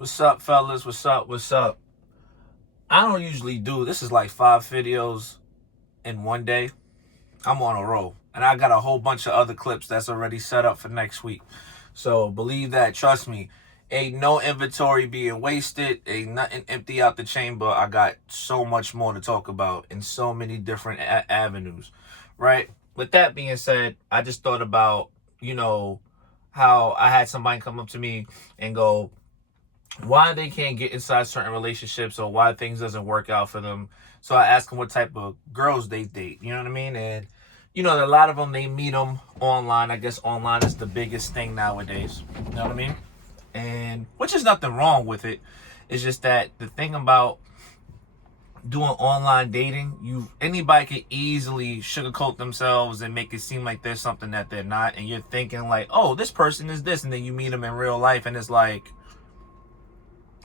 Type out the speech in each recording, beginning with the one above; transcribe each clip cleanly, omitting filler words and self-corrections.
What's up, fellas? What's up? What's up? I don't usually do this. Is like 5 videos in one day. I'm on a roll, and I got a whole bunch of other clips that's already set up for next week. So believe that. Trust me. Ain't no inventory being wasted. Ain't nothing empty out the chamber. I got so much more to talk about in so many different avenues. Right. With that being said, I just thought about how I had somebody come up to me and go, why they can't get inside certain relationships or why things doesn't work out for them. So I ask them what type of girls they date. You know what I mean? And a lot of them, they meet them online. I guess online is the biggest thing nowadays. You know what I mean? And which is nothing wrong with it. It's just that the thing about doing online dating, anybody could easily sugarcoat themselves and make it seem like there's something that they're not. And you're thinking like, oh, this person is this, and then you meet them in real life, and it's like,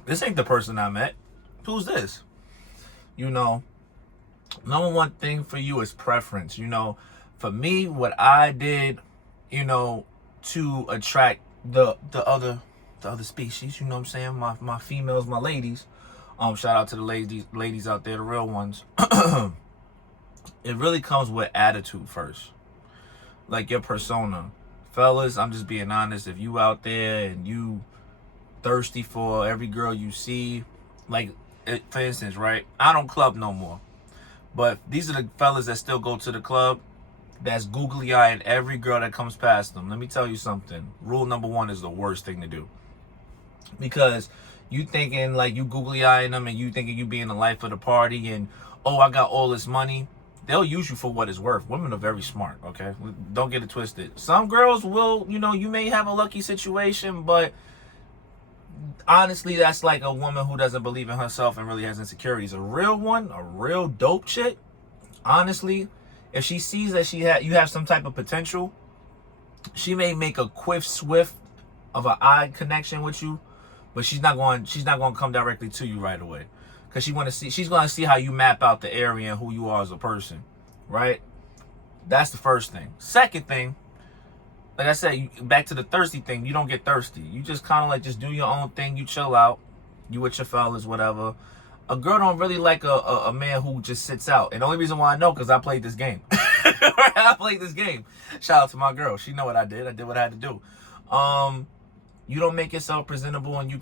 this ain't the person I met. Who's this? Number one thing for you is preference. For me, what I did, to attract the other species, you know what I'm saying? My females, my ladies. Shout out to the ladies out there, the real ones. It really comes with attitude first. Like your persona. Fellas, I'm just being honest. If you out there and you thirsty for every girl you see, like, for instance, right? I don't club no more, but these are the fellas that still go to the club, that's googly eyeing every girl that comes past them. Let me tell you something. Rule number one is the worst thing to do, because you thinking like you googly eyeing them and you thinking you being the life of the party and, oh, I got all this money. They'll use you for what it's worth. Women are very smart, okay? Don't get it twisted. Some girls will, you may have a lucky situation, but honestly, that's like a woman who doesn't believe in herself and really has insecurities. A real one, a real dope chick, honestly, if she sees that you have some type of potential, she may make a quick swift of an eye connection with you, but she's not going to come directly to you right away, because she's going to see how you map out the area and who you are as a person, right? That's the first thing. Second thing, like I said, back to the thirsty thing, you don't get thirsty. You just kind of like just do your own thing. You chill out. You with your fellas, whatever. A girl don't really like a man who just sits out. And the only reason why I know, because I played this game. I played this game. Shout out to my girl. She know what I did. I did what I had to do. You don't make yourself presentable, and you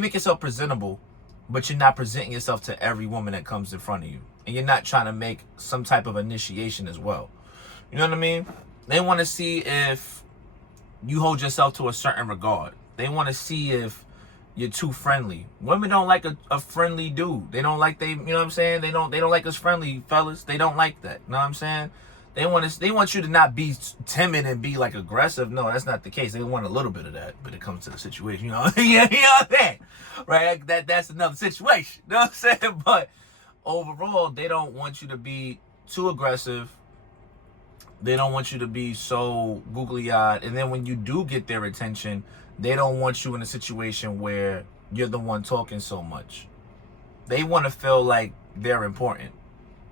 make yourself presentable, but you're not presenting yourself to every woman that comes in front of you. And you're not trying to make some type of initiation as well. You know what I mean? They want to see if you hold yourself to a certain regard. They want to see if you're too friendly. Women don't like a friendly dude. They don't like you know what I'm saying? They don't like us friendly fellas. They don't like that. You know what I'm saying? They want you to not be timid and be like aggressive. No, that's not the case. They want a little bit of that, but it comes to the situation, you know. Yeah, you know what I'm saying? Right? That's another situation. You know what I'm saying? But overall, they don't want you to be too aggressive. They don't want you to be so googly-eyed. And then when you do get their attention, they don't want you in a situation where you're the one talking so much. They want to feel like they're important.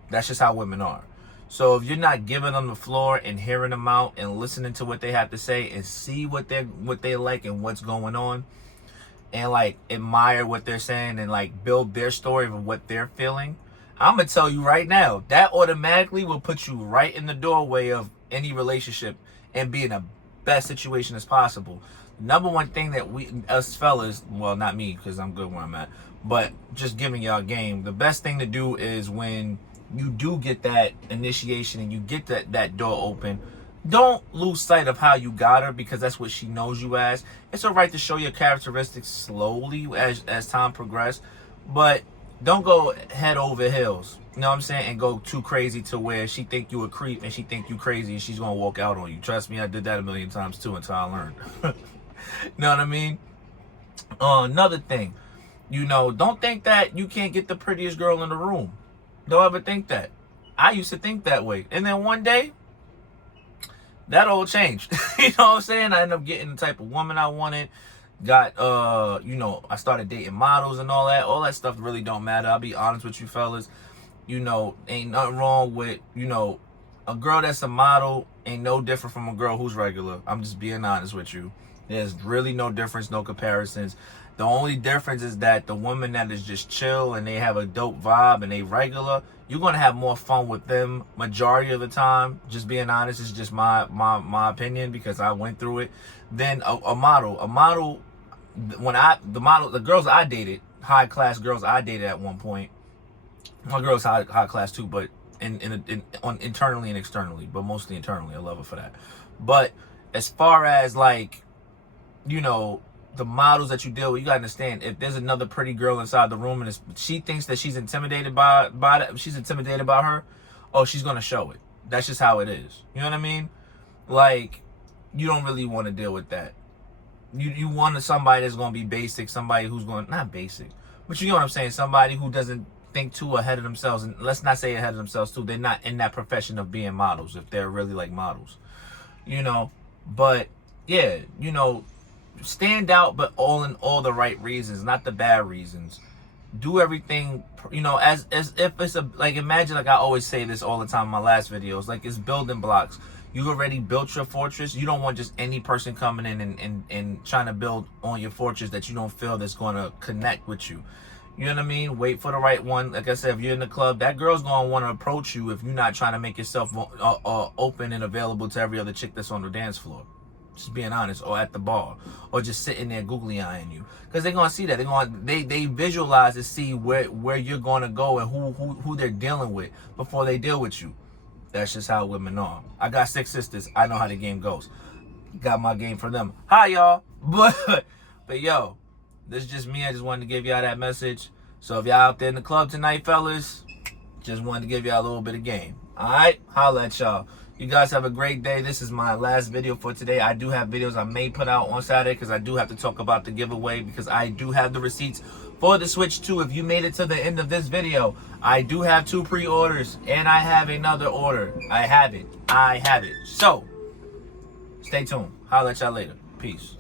That's just how women are. So if you're not giving them the floor and hearing them out and listening to what they have to say and see what they like and what's going on, and like admire what they're saying and like build their story of what they're feeling, I'm going to tell you right now, that automatically will put you right in the doorway of any relationship and be in the best situation as possible. Number one thing that us fellas, well, not me, because I'm good where I'm at, but just giving y'all game, the best thing to do is when you do get that initiation and you get that door open, don't lose sight of how you got her, because that's what she knows you as. It's all right to show your characteristics slowly as time progresses, but don't go head over heels, you know what I'm saying, and go too crazy to where she think you a creep and she think you crazy and she's gonna walk out on you. Trust me, I did that a million times too until I learned. You know what I mean? Another thing, don't think that you can't get the prettiest girl in the room. Don't ever think that. I used to think that way, and then one day that all changed. You know what I'm saying? I ended up getting the type of woman I wanted. Got I started dating models and all that stuff really don't matter. I'll be honest with you fellas, ain't nothing wrong with a girl that's a model ain't no different from a girl who's regular. I'm just being honest with you. There's really no difference, no comparisons. The only difference is that the woman that is just chill and they have a dope vibe and they regular, you're gonna have more fun with them majority of the time. Just being honest, it's just my opinion because I went through it. Than a model. A model, the girls I dated, high class girls I dated at one point. My girl's high class too, but internally and externally, but mostly internally. I love her for that. But as far as like, you know, the models that you deal with, you gotta understand, if there's another pretty girl inside the room and she thinks that she's intimidated by that, she's intimidated by her, oh, she's gonna show it. That's just how it is. You know what I mean? Like, you don't really want to deal with that. You want somebody that's gonna be basic, somebody who's going, not basic, but you know what I'm saying, somebody who doesn't think too ahead of themselves, and let's not say ahead of themselves too. They're not in that profession of being models if they're really like models, you know. But yeah, you know, stand out, but all in all the right reasons, not the bad reasons. Do everything, you know, as if it's a, like, imagine, like I always say this all the time in my last videos, like it's building blocks. You already built your fortress. You don't want just any person coming in and trying to build on your fortress that you don't feel that's going to connect with you. You know what I mean? Wait for the right one. Like I said, if you're in the club, that girl's going to want to approach you if you're not trying to make yourself open and available to every other chick that's on the dance floor. Just being honest, or at the bar, or just sitting there googly eyeing you, because they're gonna see that. They visualize to see where you're gonna go and who they're dealing with before they deal with you. That's just how women are. I got 6 sisters. I know how the game goes. Got my game from them. Hi, y'all. But yo, this is just me. I just wanted to give y'all that message. So if y'all out there in the club tonight, fellas, just wanted to give y'all a little bit of game. All right, holla at y'all. You guys have a great day. This is my last video for today. I do have videos I may put out on Saturday because I do have to talk about the giveaway, because I do have the receipts for the Switch 2. If you made it to the end of this video, I do have 2 pre-orders and I have another order. I have it. So, stay tuned. Holla at y'all later. Peace.